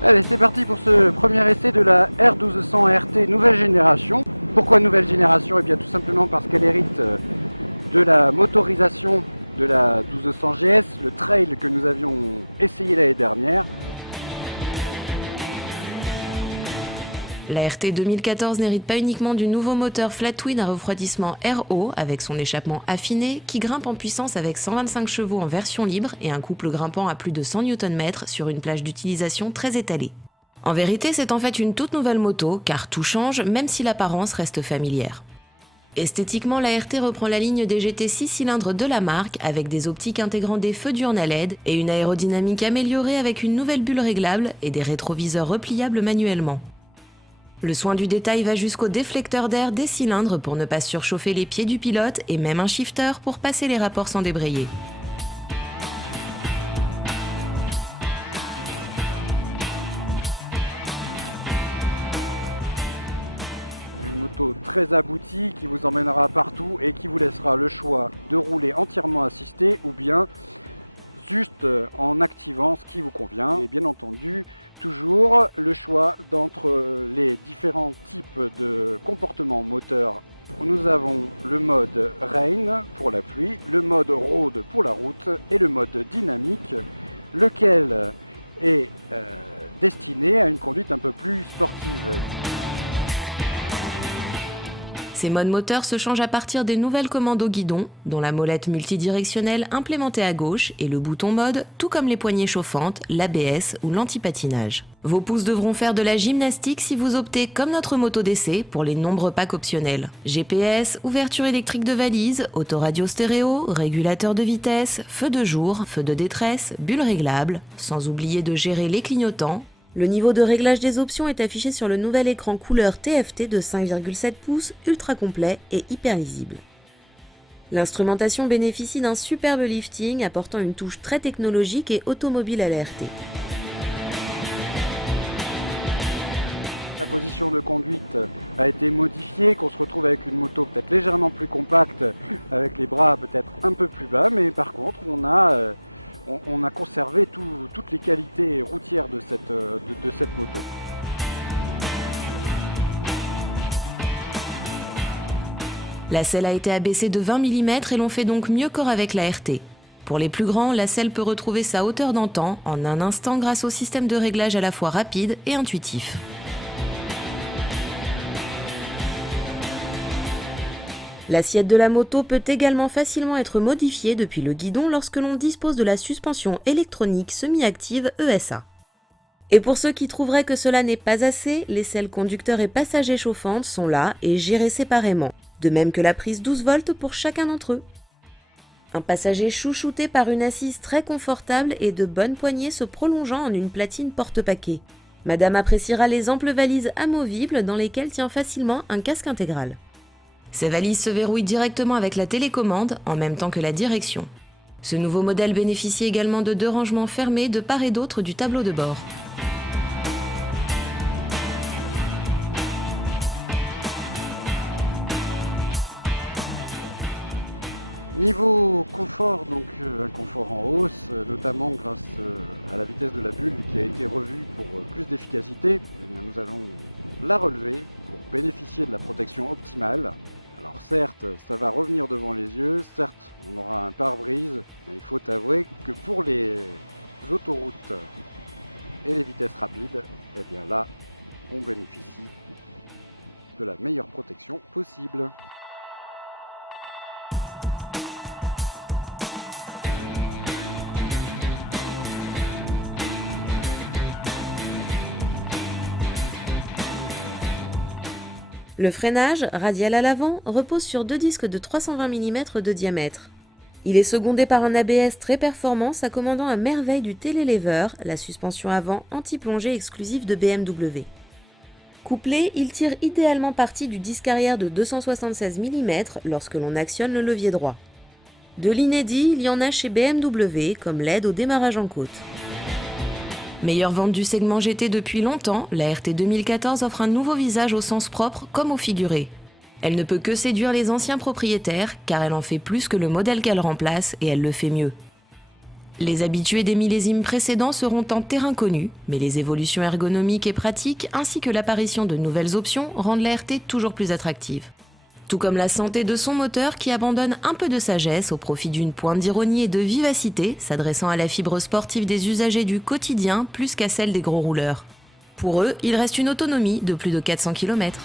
Allez, c'est parti pour ce premier essai de la R1200 RT nouvelle génération. Pourquoi nouvelle génération? Eh bien tout simplement parce qu'elle hérite de la motorisation de la 1200 GS, le trail que nous avions essayé l'année dernière. La RT 2014 n'hérite pas uniquement du nouveau moteur flat twin à refroidissement RO avec son échappement affiné qui grimpe en puissance avec 125 chevaux en version libre et un couple grimpant à plus de 100 Nm sur une plage d'utilisation très étalée. En vérité, c'est en fait une toute nouvelle moto car tout change même si l'apparence reste familière. Esthétiquement, la RT reprend la ligne des GT 6 cylindres de la marque avec des optiques intégrant des feux diurnes à LED et une aérodynamique améliorée avec une nouvelle bulle réglable et des rétroviseurs repliables manuellement. Le soin du détail va jusqu'au déflecteur d'air des cylindres pour ne pas surchauffer les pieds du pilote et même un shifter pour passer les rapports sans débrayer. Une moto très aboutie qui vous emmènera partout et qui vous laissera le choix de rouler entièrement assisté ou bien juste en activant ce qui vous convient. Et bien entendu, toujours le choix d'entre les différents types de comportements moteurs. Nous avons le mode Rain pour la pluie, le mode Road pour la route et le mode dynamique, lequel est destiné à une conduite un peu plus sportive. Ces modes moteurs se changent à partir des nouvelles commandes au guidon, dont la molette multidirectionnelle implémentée à gauche et le bouton mode, tout comme les poignées chauffantes, l'ABS ou l'antipatinage. Vos pouces devront faire de la gymnastique si vous optez, comme notre moto d'essai, pour les nombreux packs optionnels. GPS, ouverture électrique de valise, autoradio stéréo, régulateur de vitesse, feu de jour, feu de détresse, bulle réglable, sans oublier de gérer les clignotants. Le niveau de réglage des options est affiché sur le nouvel écran couleur TFT de 5,7 pouces, ultra complet et hyper lisible. L'instrumentation bénéficie d'un superbe lifting apportant une touche très technologique et automobile à la RT. La position de conduite a été modifiée, qu'on se retrouve avec une moto peut-être légèrement plus compacte, avec les bras peut-être un peu plus bas, mais par contre on a conservé toutes les qualités routières de cette moto. La selle a été abaissée de 20 mm et l'on fait donc mieux corps avec la RT. Pour les plus grands, la selle peut retrouver sa hauteur d'antan en un instant grâce au système de réglage à la fois rapide et intuitif. L'assiette de la moto peut également facilement être modifiée depuis le guidon lorsque l'on dispose de la suspension électronique semi-active ESA. Et pour ceux qui trouveraient que cela n'est pas assez, les selles conducteurs et passagers chauffantes sont là et gérées séparément, de même que la prise 12 volts pour chacun d'entre eux. Un passager chouchouté par une assise très confortable et de bonnes poignées se prolongeant en une platine porte-paquet. Madame appréciera les amples valises amovibles dans lesquelles tient facilement un casque intégral. Ces valises se verrouillent directement avec la télécommande en même temps que la direction. Ce nouveau modèle bénéficie également de 2 rangements fermés de part et d'autre du tableau de bord. Niveau confort, donc un confort en hausse, notamment grâce à la vitesse de la bulle qui a été revue pour plus d'efficacité, eh bien, nous allons la relever pour bénéficier de la protection optimale. Alors certes, ça va revenir devant les yeux, certes, on aura un pare-brise, mais il faut avouer que pour les autoroutes et les vitesses rapides, eh bien là, on bénéficie de la meilleure protection possible. Le freinage, radial à l'avant, repose sur 2 disques de 320 mm de diamètre. Il est secondé par un ABS très performant s'accommodant à merveille du télélever, la suspension avant anti-plongée exclusive de BMW. Couplé, il tire idéalement parti du disque arrière de 276 mm lorsque l'on actionne le levier droit. De l'inédit, il y en a chez BMW, comme l'aide au démarrage en côte. Meilleure vente du segment GT depuis longtemps, la RT 2014 offre un nouveau visage au sens propre comme au figuré. Elle ne peut que séduire les anciens propriétaires car elle en fait plus que le modèle qu'elle remplace et elle le fait mieux. Les habitués des millésimes précédents seront en terrain connu, mais les évolutions ergonomiques et pratiques ainsi que l'apparition de nouvelles options rendent la RT toujours plus attractive. Tout comme la santé de son moteur qui abandonne un peu de sagesse au profit d'une pointe d'ironie et de vivacité, s'adressant à la fibre sportive des usagers du quotidien plus qu'à celle des gros rouleurs. Pour eux, il reste une autonomie de plus de 400 km.